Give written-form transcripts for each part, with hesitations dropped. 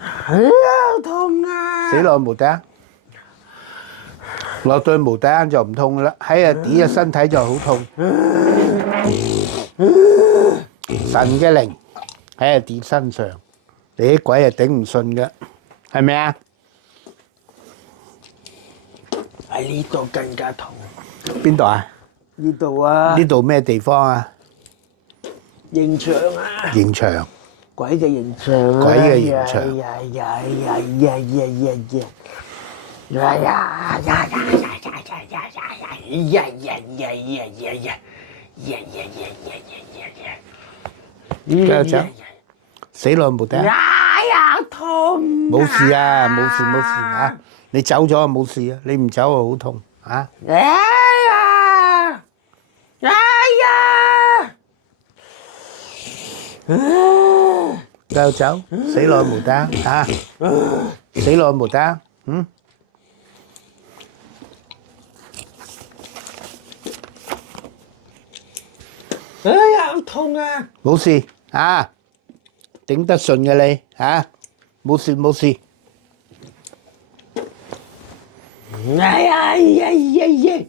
好痛啊！死落無頂，落對無頂就唔痛啦，喺阿 D 嘅身體就好痛。神嘅靈喺阿 D 身上，你啲鬼係頂唔順嘅，係咪啊？喺呢度更加痛。邊度啊？呢度啊？呢度咩地方啊？刑場啊！刑場。鬼嘅刑場啊！鬼嘅刑場。呀呀呀呀呀呀呀呀！呀呀呀呀呀呀呀呀呀呀！呀呀呀呀呀呀！呀呀呀呀呀呀！繼續走，死落無頂。哎呀，痛！冇事啊，冇事冇事啊！你走咗就冇事啊，你唔走就好痛啊！哎呀！哎呀！繼續走，死落無頂嚇，死落無頂，哎呀，好痛啊！冇事啊，頂得順嘅你嚇，冇事冇事。哎呀呀呀呀！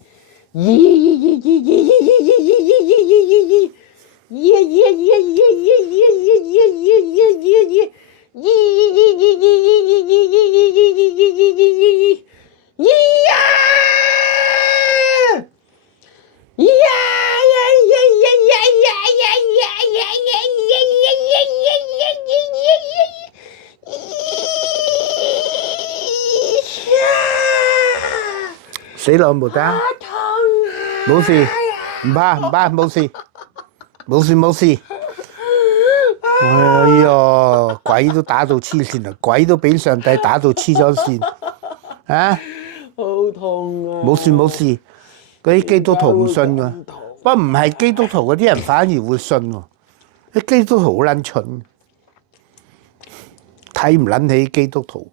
咦咦咦咦咦咦咦咦咦咦咦咦咦咦！呀呀呀呀呀呀呀呀呀呀呀！咦咦咦咦咦咦咦咦咦咦咦咦咦咦！呀！呀呀呀呀呀呀呀呀呀呀呀呀呀呀呀呀！死落無頂，痛啊！冇事，唔怕唔怕，冇事，冇事冇事。哎呀，鬼都打到黐線啦，鬼都俾上帝打到黐咗線，啊！好痛啊！冇事冇事，嗰啲基督徒唔信㗎，不過唔係基督徒嗰啲人反而會信喎，啲基督徒好撚蠢，睇唔撚起基督徒，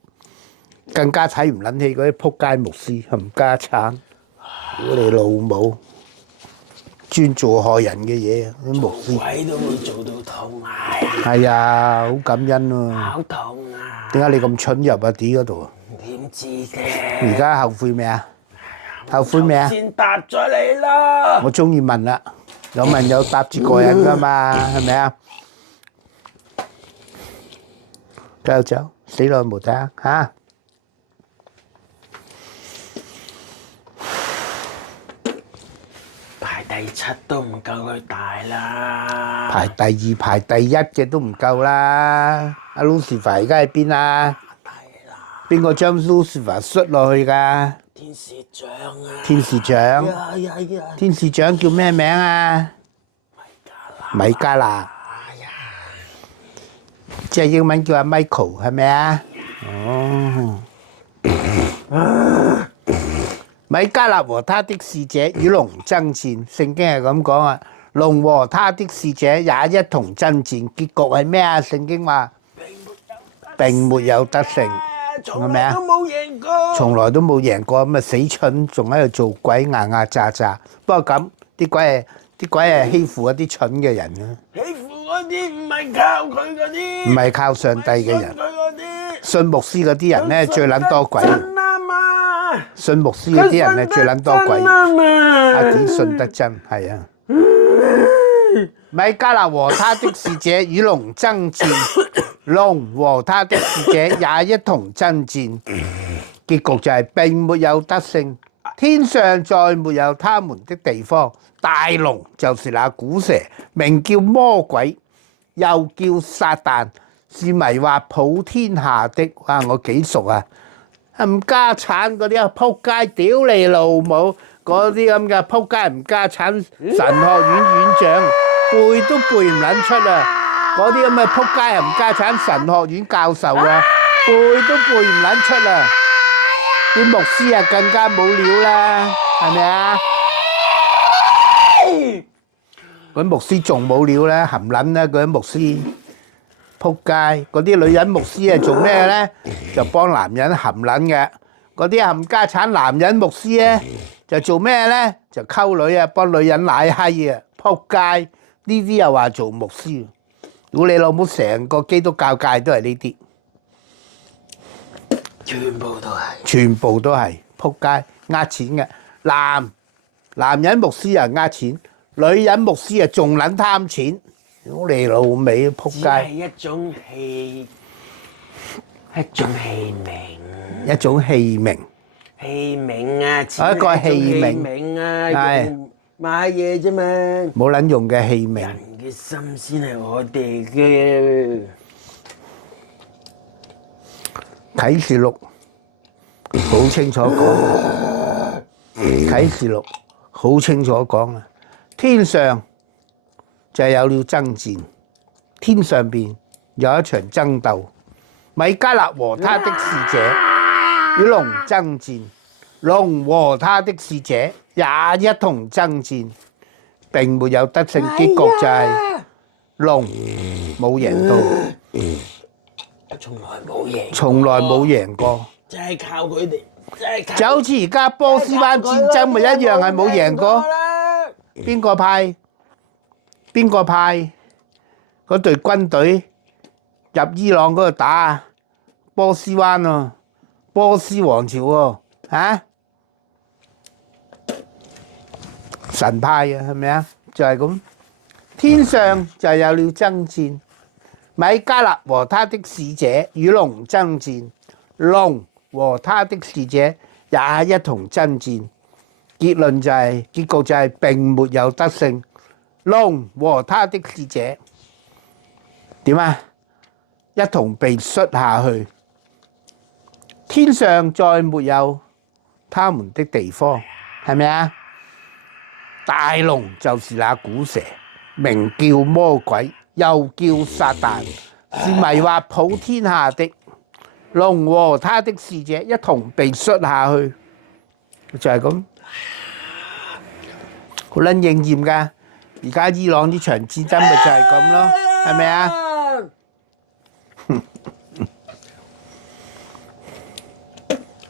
更加睇唔撚起嗰啲仆街牧師冚家鏟，屌你老母！專做害人嘅嘢，啲牧師。鬼都會做到痛啊！係啊，好感恩喎。好痛啊！點解你咁蠢入阿 D 嗰度啊？點知啫？而家後悔未啊？後悔未啊？先答咗你啦！我中意問啦，有問有答至過癮噶嘛，係咪啊？繼續走，死落無得嚇。排第七都唔夠佢大啦。排第二、排第一嘅都唔夠啦。阿 Lucifer 而家喺邊啊？邊個將 Lucifer 摔落去㗎？天使長啊！天使長。呀呀呀！天使長叫咩名啊？米迦勒。哎呀！即係英文叫阿 Michael 係咪啊？哦。米迦勒和他的使者與龍爭戰，聖經係咁講啊。龍和他的使者也一同爭戰，結局係咩啊？聖經話並沒有得勝，係咪啊？都冇贏過，從來都冇贏過，咁啊死蠢，仲喺度做鬼牙牙喳喳。不過咁啲鬼係欺負一啲蠢嘅人啊！欺負嗰啲唔係靠佢嗰啲，唔係靠上帝嘅人，信牧師嗰啲人咧最撚多鬼。信牧師嗰啲人咧最撚多鬼。阿 D 信得真係啊！米迦勒和他的使者與龍爭戰，龍和他的使者也一同爭戰，結局就係並沒有得勝，天上再沒有他們的地方。大龍就是那古蛇，名叫魔鬼，又叫撒旦，是迷惑普天下的。哇！我幾熟啊！冚家產嗰啲啊，仆街屌你老母！嗰啲咁嘅仆街冚家產神學院院長背都背唔撚出啊！嗰啲咁嘅仆街冚家產神學院教授啊，背都背唔撚出啊！啲牧師啊更加冇料啦，係咪啊？嗰啲牧師仲冇料咧，含撚啦！嗰啲牧師仆街，嗰啲女人牧師係做咩咧？就幫男人含撚嘅。嗰啲冚家產男人牧師咧，就做咩咧？就溝女啊，幫女人奶閪啊，仆街！呢啲又話做牧師，如果你老母成個基督教界都係呢啲，全部都係，全部都係仆街呃錢嘅。男人牧師啊呃錢，女人牧師啊仲撚貪錢。屌你老味仆只係街！一種器皿，一種器皿。器皿啊，錢一個係一種器皿器皿啊，係用買嘢啫嘛。冇撚用嘅器皿。人嘅心先係我哋嘅。啟示錄好清楚講，啟示錄好清楚講啊！天上就有了爭戰，天上邊有一場爭鬥，米迦勒和他的使者與龍爭戰，龍和他的使者也一同爭戰，並沒有得勝，結局就係龍冇贏到。從來冇贏過，就係靠佢哋，就好似而家波斯灣戰爭咪一樣係冇贏過。邊個派嗰隊軍隊入伊朗嗰度打波斯灣喎，波斯王朝喎，嚇神派嘅係咪啊？就係咁，天上就有了爭戰。米迦勒和他的使者與龍爭戰，龍和他的使者也一同爭戰。結論就係、結局就係並沒有得勝。龍和他的使者點啊？一同被摔下去。天上再沒有他們的地方，係咪啊？大龍就是那古蛇，名叫魔鬼，又叫撒旦，是迷惑普天下的。龍和他的使者一同被摔下去，就係咁，好撚應驗㗎。而家伊朗呢場戰爭咪就係咁咯，係咪啊？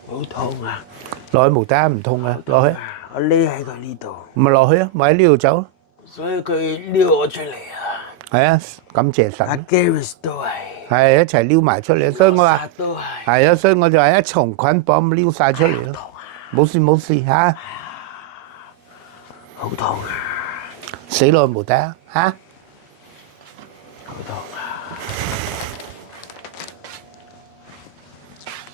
好痛啊！落去無得唔痛啊，落去。我匿喺佢呢度，唔係落去啊，咪喺呢度走咯。所以佢撩我出嚟啊！係啊，感謝阿神。Gareth 都係，係一齊撩埋出嚟，所以我話殺都係，係啊，所以我就話一重捆綁咁撩晒出嚟咯。冇事冇事嚇，好痛啊！死落無得啊嚇。好痛啊！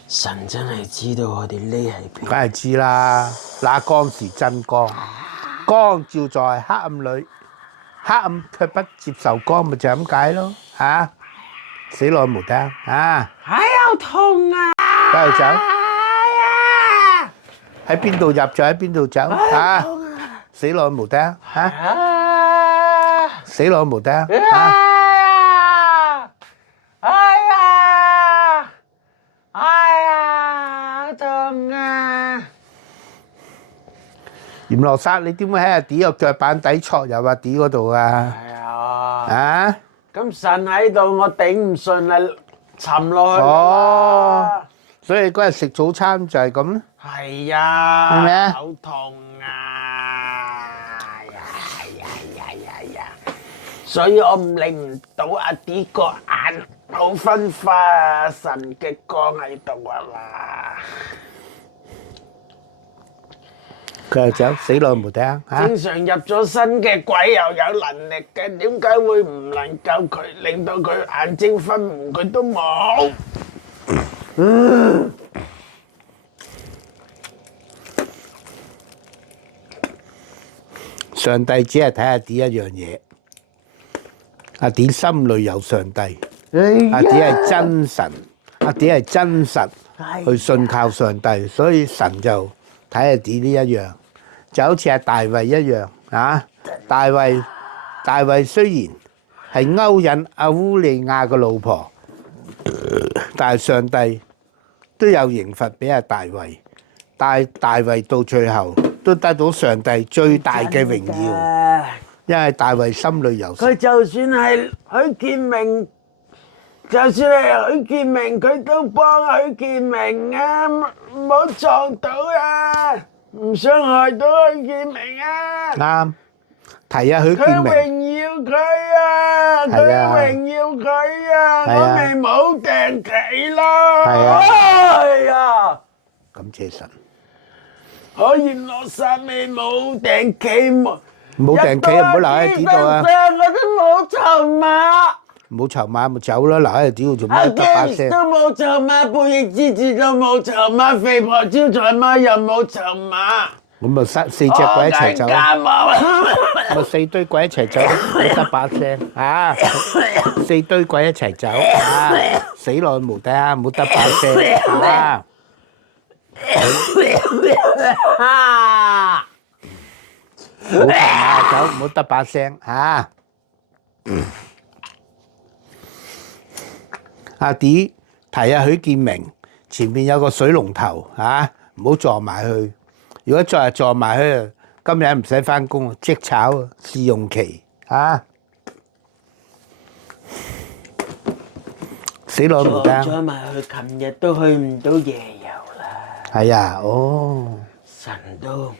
神真係知道我哋匿喺邊。梗係知啦，那光是真光，光照在黑暗裏，黑暗卻不接受光，咪就係咁解咯嚇。死落無得啊！哎呀，好痛啊！梗係走。喺邊度入就喺邊度走嚇。死落無得嚇。死落無得嚇。痛啊！嚴樂沙，你點會喺阿 D 個腳板底戳入阿 D 嗰度啊？係啊！啊？咁神喺度，我頂唔順啊，沉落去哦，所以嗰日食早餐就係咁咯。係啊，係咪啊？好痛啊！呀！所以我唔令唔到阿 D 個眼好分花啊！神嘅光喺度啊嘛！佢又走，死落無得嚇。正常入咗身嘅鬼又有能力嘅，點解會唔能夠佢令到佢眼睛分唔佢都冇？上帝只係睇阿 D 一樣嘢，阿 D 心裏有上帝，阿 D 係真神，阿 D 係真實去信靠上帝，所以神就睇阿 D 呢一樣，就好似阿大衛一樣啊！大衛雖然係勾引阿烏利亞嘅老婆，但係上帝都有刑罰俾阿大衛，但係大衛到最後都得到上帝最大嘅榮耀，因為大衛心裏有神。佢就算係許建明，就算係許建明，佢都幫許建明啊！唔好撞到啊！唔傷害到許建明啊！啱，提下許建明。榮耀佢啊！佢榮耀佢啊！我未冇訂期啦！哎呀！感謝神。可以落山未冇訂期冇訂期唔好留喺呢度啊！我都冇籌碼。冇籌碼咪走咯，留喺度做咩得把聲？都冇籌碼，半夜之子都冇籌碼，肥婆招財貓又冇籌碼。咁咪四隻鬼一齊走，咪四堆鬼一齊走，冇得把聲啊！四堆鬼一齊走啊！死耐無底啊！冇得把聲啊！冇籌碼走，冇得把聲啊！阿 D 提下許建明，前面有個水龍頭嚇，唔好撞埋去。如果再係撞埋去，今日唔使翻工，即炒試用期嚇。死耐無得。撞咗埋去，琴日都去唔到夜遊啦。係啊，哦。神都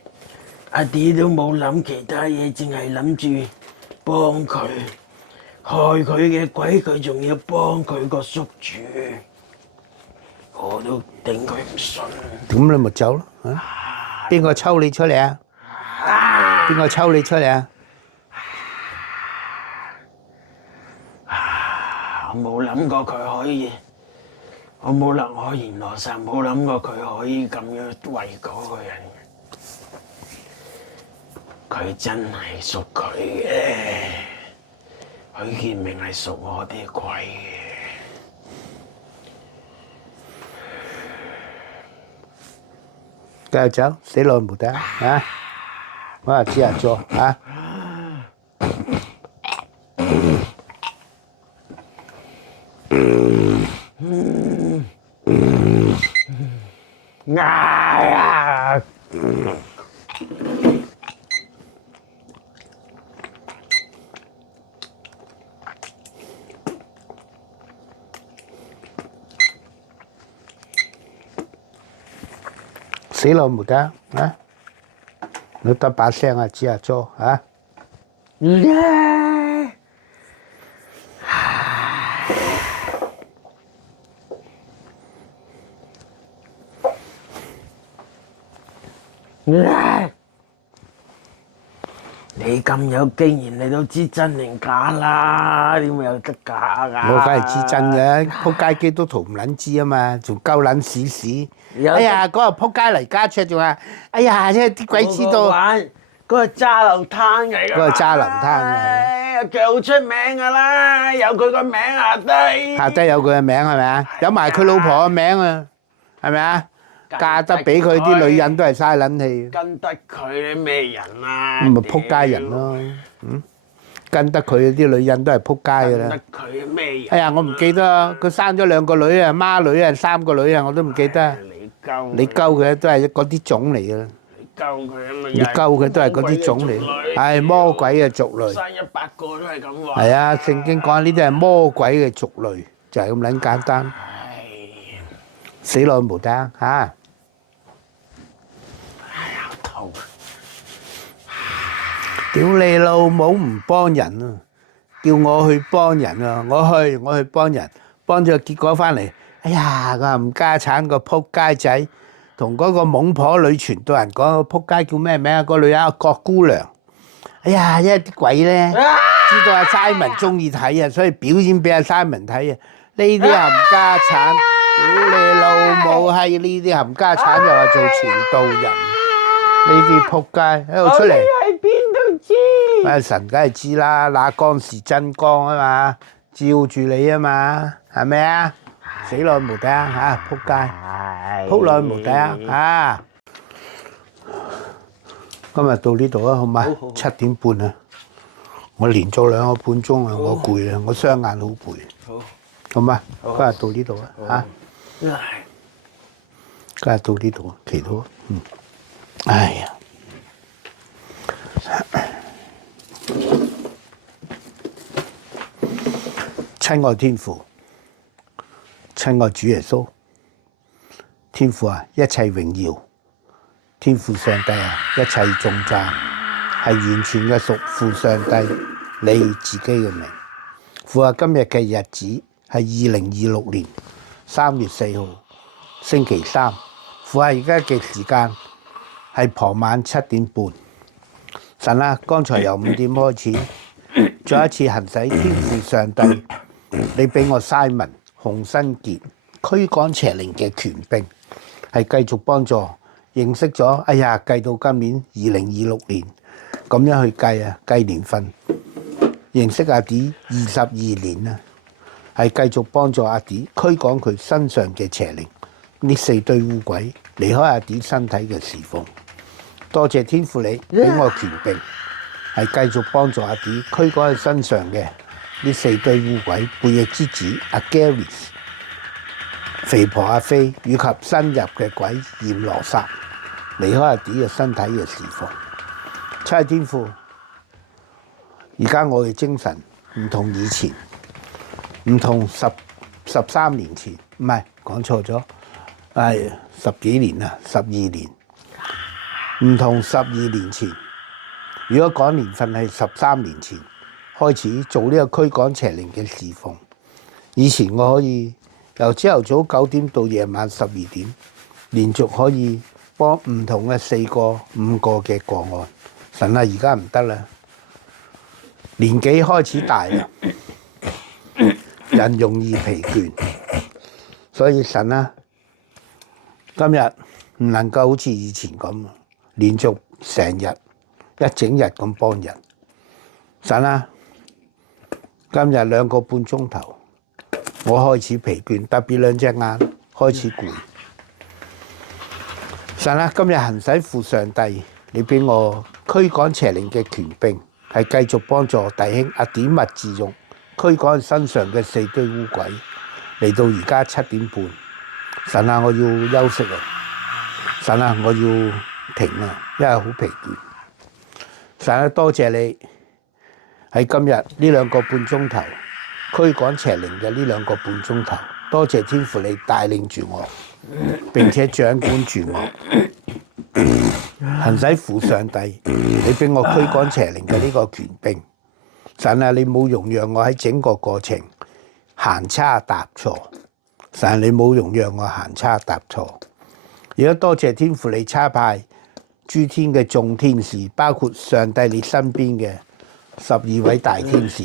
阿 D 都冇諗其他嘢，淨係諗住幫佢。害佢嘅鬼，佢仲要幫佢個宿主，我都頂佢唔順。咁你咪走咯嚇！邊個抽你出嚟啊？邊個抽你出嚟啊？我冇諗過佢可以，我冇諗我閻羅山冇諗過佢可以咁樣為嗰個人。佢真係屬佢嘅。許建明係屬我啲鬼嘅，繼續走，死耐無得啊！我話知下做啊！死耐無得啊！你得把聲啊，知下做啊！你咁有經驗，你都知真定假啦？點會有得假㗎？我梗係知真嘅，撲街基督徒唔撚知啊嘛，仲鳩撚屎屎！哎呀，嗰個撲街嚟家出仲話，哎呀，即係啲鬼知道。嗰個揸流灘嚟㗎。嗰個揸流灘嘅。腳好出名㗎啦，有佢個名下低。下低有佢嘅名係咪啊？有埋佢老婆嘅名啊，係咪啊？嫁得俾佢啲女人都係嘥撚氣。跟得佢啲咩人啊？咁咪撲街人咯，跟得佢啲女人都係撲街㗎啦。跟得佢咩人？哎呀，我唔記得啊，佢生咗2個女啊，孖女啊，3個女啊，我都唔記得。你鳩佢都係嗰啲種嚟㗎啦。你鳩佢啊嘛！你鳩佢都係嗰啲種嚟，係魔鬼嘅族類。生100個都係咁話。係啊，聖經講呢啲係魔鬼嘅族類，就係咁撚簡單。死耐無得嚇！屌你老母唔幫人啊！叫我去幫人啊！我去幫人，幫咗結果翻嚟，哎呀個冚家產個撲街仔，同嗰個懵婆女傳道人講個撲街叫咩名啊？個女人阿郭姑娘，哎呀，因為啲鬼咧知道阿 Simon 中意睇啊，所以表演俾阿 Simon 睇啊！呢啲冚家產，屌你老母閪！呢啲冚家產又話做傳道人，呢啲撲街喺度出嚟。神梗係知啦，那光是真光啊嘛，照住你啊嘛，係咪啊？死耐無底啊嚇，撲街，撲耐無底啊嚇！今日到呢度啊，好嘛？7點半啊，我連續2個半鐘啊，我攰啊，我雙眼好攰。好嘛？今日到呢度啊嚇，今日到呢度啊，祈禱。哎呀！親愛天父，親愛主耶穌，天父啊，一切榮耀，天父上帝啊，一切頌讚，係完全嘅屬父上帝你自己嘅名。父啊，今日嘅日子係2026年3月4號星期三。父啊，而家嘅時間係傍晚7點半。神啊，剛才由5點開始，再一次行使天父上帝你俾我 Simon 洪新傑驅趕邪靈嘅權柄，係繼續幫助認識咗。哎呀，計到今年2026年咁樣去計啊，計年份認識阿 D 22年啊，係繼續幫助阿 D 驅趕佢身上嘅邪靈，呢4堆污鬼離開阿 D 身體嘅侍奉。多謝天父你俾我權柄，係繼續幫助阿 D 驅趕佢身上嘅呢4堆污鬼，背逆之子阿 Gary、肥婆阿飛以及新入嘅鬼閻羅薩離開阿 D 嘅身體嘅侍奉。七日天父，而家我嘅精神唔同以前，唔同13年前，唔係講錯咗，係10幾年啦，12年，唔同12年前。如果講年份係13年前開始做呢個驅趕邪靈嘅侍奉，以前我可以由朝頭早9點到夜晚12點，連續可以幫唔同嘅4個、5個嘅個案。神啊，而家唔得啦，年紀開始大啦，人容易疲倦，所以神啊，今日唔能夠好似以前咁連續成日一整日咁幫人。神啊，今日2個半鐘頭，我開始疲倦，特別2隻眼開始攰。神啊，今日行使父上帝你俾我驅趕邪靈嘅權柄，係繼續幫助弟兄阿典密自用驅趕身上嘅4堆污鬼。嚟到而家7點半，神啊，我要休息啊！神啊，我要停啊，因為好疲倦。神啊，多謝你喺今日呢2個半鐘頭驅趕邪靈嘅呢2個半鐘頭，多謝天父你帶領住我，並且掌管住我。行使父上帝你俾我驅趕邪靈嘅呢個權柄。神啊，你冇容讓我喺整個過程行差踏錯。神啊，你冇容讓我行差踏錯。而家多謝天父你差派諸天嘅眾天使，包括上帝你身邊嘅12位大天使，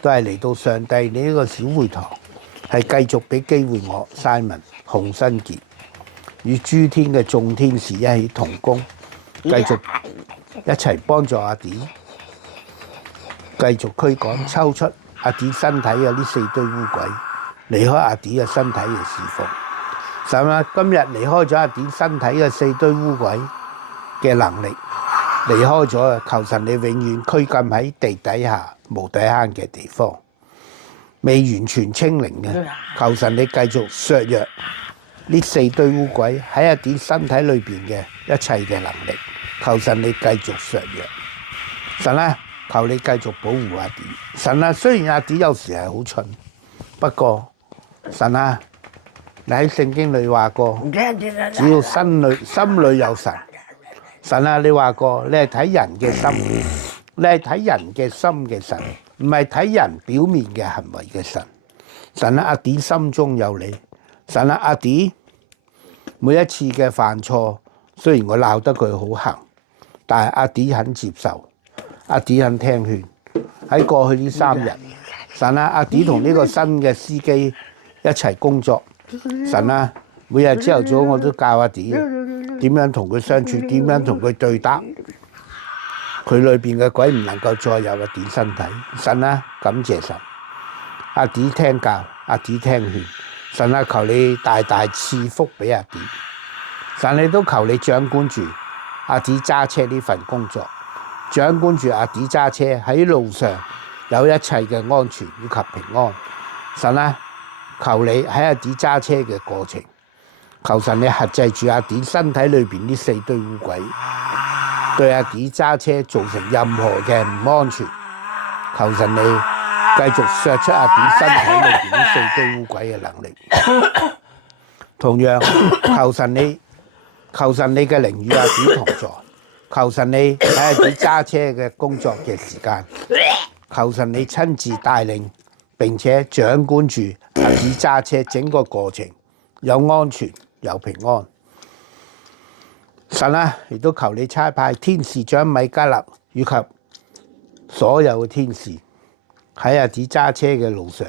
都係嚟到上帝你呢個小會堂，係繼續俾機會我 Simon 洪新傑與諸天嘅眾天使一起同工，繼續一齊幫助阿 D， 繼續驅趕抽出阿 D 身體嘅呢4堆污鬼，離開阿 D 嘅身體嘅侍奉。神啊，今日離開咗阿 D 身體嘅4堆污鬼嘅能力，離開咗啊！求神你永遠拘禁喺地底下無底坑嘅地方，未完全清零嘅。求神你繼續削弱呢4堆污鬼喺阿 D 身體裏邊嘅一切嘅能力。求神你繼續削弱。神啊，求你繼續保護阿 D。神啊，雖然阿 D 有時係好蠢，不過神啊，你喺聖經裏話過，只要心裏有神。神啊，你話過，你係睇人嘅心，你係睇人嘅心嘅神，唔係睇人表面嘅行為嘅神。神啊，阿 D 心中有你。神啊，阿 D 每一次嘅犯錯，雖然我鬧得佢好行，但係阿 D 肯接受，阿 D 肯聽勸。喺過去呢3日，神啊，阿 D 同呢個新嘅司機一齊工作。神啊，每日朝頭早我都教阿 D 點樣同佢相處，點樣同佢對答，佢裏邊嘅鬼唔能夠再有阿 D 身體。神啊，感謝神，阿 D 聽教，阿 D 聽勸。神啊，求你大大賜福俾阿 D。神，你都求你掌管住阿 D 揸車呢份工作，掌管住阿 D 揸車喺路上有一切嘅安全以及平安。神啊，求你喺阿 D 揸車嘅過程，求神你轄制住阿 D 身體裏邊呢4堆污鬼，對阿 D 揸車造成任何嘅唔安全。求神你繼續削出阿 D 身體裏邊呢4堆污鬼嘅能力。同樣，求神你嘅靈與阿 D 同在，求神你喺阿 D 揸車嘅工作嘅時間，求神你親自帶領並且掌管住阿 D 揸車整個過程，有安全有平安。神啊，亦都求你差派天使長米迦勒以及所有嘅天使喺阿 D 揸車嘅路上，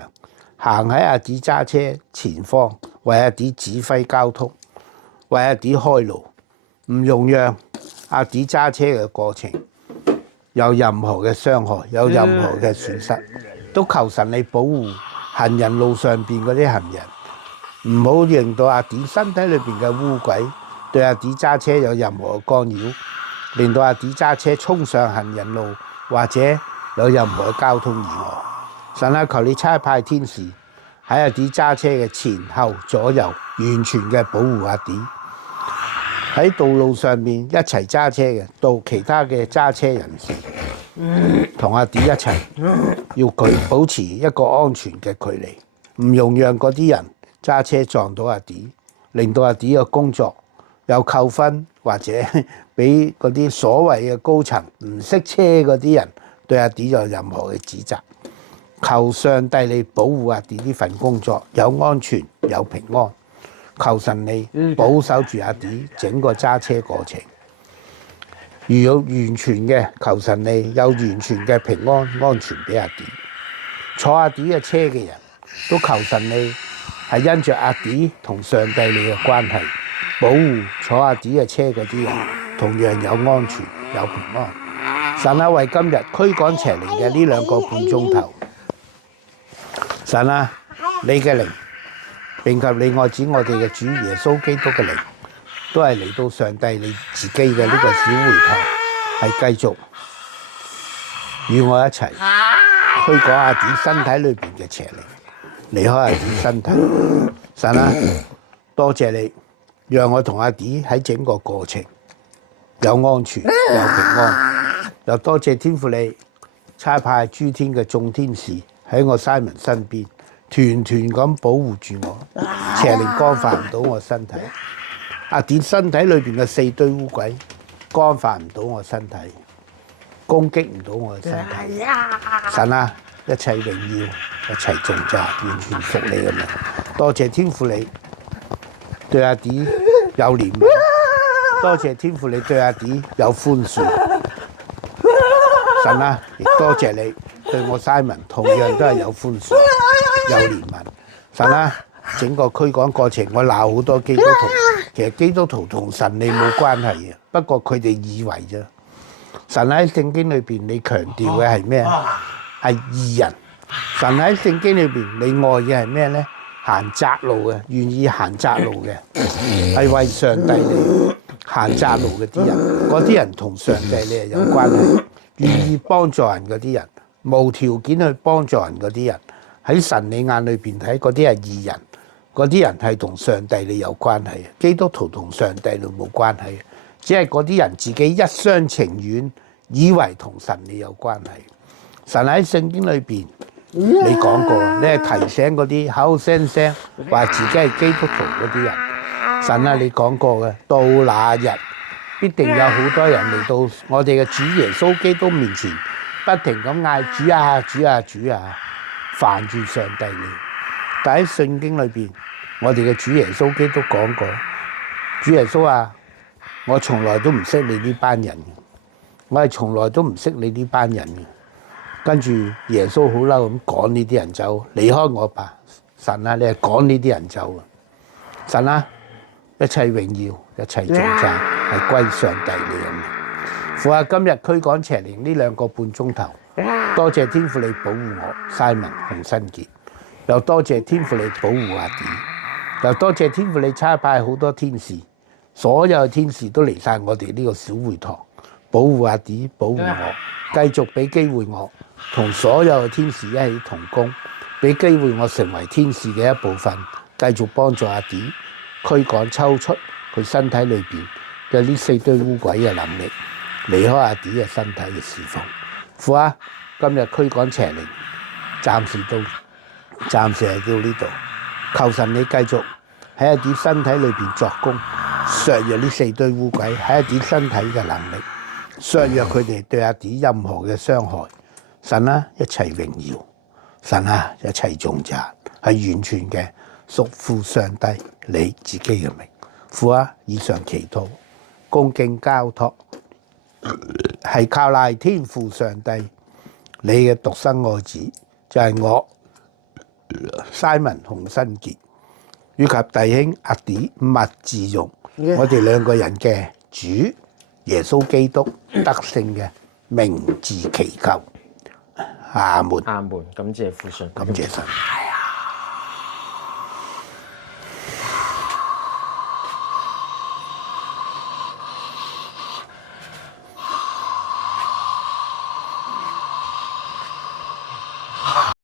行喺阿 D 揸車前方，為阿 D 指揮交通，為阿 D 開路，唔容讓阿 D 揸車嘅過程有任何嘅傷害，有任何嘅損失，都求神你保護行人路上邊嗰啲行人，唔好令到阿 D 身體裏邊嘅污鬼對阿 D 揸車有任何嘅干擾，令到阿 D 揸車衝上行人路或者有任何嘅交通意外。神啊，求你差派天使喺阿 D 揸車嘅前後左右，完全嘅保護阿 D。喺道路上面一齊揸車嘅，到其他嘅揸車人士同阿 D 一齊，要佢保持一個安全嘅距離，唔容讓嗰啲人揸車撞到阿 D，令到阿 D 嘅工作有扣分，或者俾嗰啲所謂嘅高層唔識車嗰啲人對阿 D 有任何嘅指責。求上帝你保護阿 D 呢份工作有安全有平安。求神你保守住阿 D 整個揸車過程，如有完全嘅，求神你有完全嘅平安安全俾阿 D。坐阿 D 嘅車嘅人都求神你係因着阿 D 同上帝你嘅關係，保護坐阿 D 嘅車嗰啲人同樣有安全有平安。神啊，為今日驅趕邪靈嘅呢2個半鐘頭，神啊，你嘅靈並及你愛子我哋嘅主耶穌基督嘅靈，都係嚟到上帝你自己嘅呢個小會堂，係繼續與我一齊驅趕阿 D 身體裏邊嘅邪靈，離開阿 D 身體。神啊，多謝你，讓我同阿 D 喺整個過程有安全有平安，又多謝天父你差派諸天嘅眾天使喺我 Simon 身邊，團團咁保護住我，邪靈干犯唔到我身體。阿 D 身體裏邊嘅4堆污鬼干犯唔到我身體，攻擊唔到我嘅身體。神啊，一切榮耀，一切頌讚，完全屬你嘅名。多謝天父你對阿 D 有憐憫，多謝天父你對阿 D 有寬恕。神啊，亦多謝你對我 Simon 同樣都係有寬恕有憐憫。神啊，整個驅趕過程我鬧好多基督徒，其實基督徒同神你冇關係嘅，不過佢哋以為啫。神喺聖經裏邊你強調嘅係咩？係義人。神喺聖經裏邊你愛嘅係咩咧？行窄路嘅，願意行窄路嘅，係為上帝你行窄路嘅啲人，嗰啲人同上帝你係有關係，願意幫助人嗰啲人，無條件去幫助人嗰啲人，喺神你眼裏邊睇嗰啲係義人，嗰啲人係同上帝你有關係嘅。基督徒同上帝你冇關係嘅，只係嗰啲人自己一廂情願，以為同神你有關係。神喺聖經裏邊你講過，你係提醒嗰啲口口聲聲話自己係基督徒嗰啲人。神啊，你講過嘅，到那日必定有好多人嚟到我哋嘅主耶穌基督面前，不停咁嗌主啊主啊主啊，煩住上帝你。但喺聖經裏邊，我哋嘅主耶穌基督講過，主耶穌啊，我從來都唔識你呢班人嘅，我係從來都唔識你呢班人嘅。跟住耶穌好嬲咁趕呢啲人走，離開我吧！神啊，你係趕呢啲人走啊！神啊，一切榮耀、一切頌讚係歸上帝你咁。父啊，今日驅趕邪靈呢2個半鐘頭，多謝天父你保護我，Simon洪新傑，又多謝天父你保護阿 D，又多謝天父你差派好多天使，所有天使都嚟晒我哋呢個小會堂，保護阿 D，保護我，繼續俾機會我。同所有嘅天使一起同工，俾機會我成為天使嘅一部分，繼續幫助阿 D 驅趕抽出佢身體裏邊嘅呢4堆污鬼嘅能力，離開阿 D 嘅身體嘅侍奉。父啊，今日驅趕邪靈，暫時係到呢度。求神你繼續喺阿 D 身體裏邊作工，削弱呢4堆污鬼喺阿 D 身體嘅能力，削弱佢哋對阿弟任何嘅傷害。神啊，一切榮耀，神啊，一切頌讚，係完全嘅屬乎上帝你自己嘅名。父啊，以上祈禱，恭敬交託，係靠賴天父上帝你嘅獨生愛子，就係我 Simon 洪新傑以及弟兄阿弟麥志勇，我哋兩個人嘅主耶穌基督得勝嘅名字祈求，阿門。阿門，感謝父神，感謝神。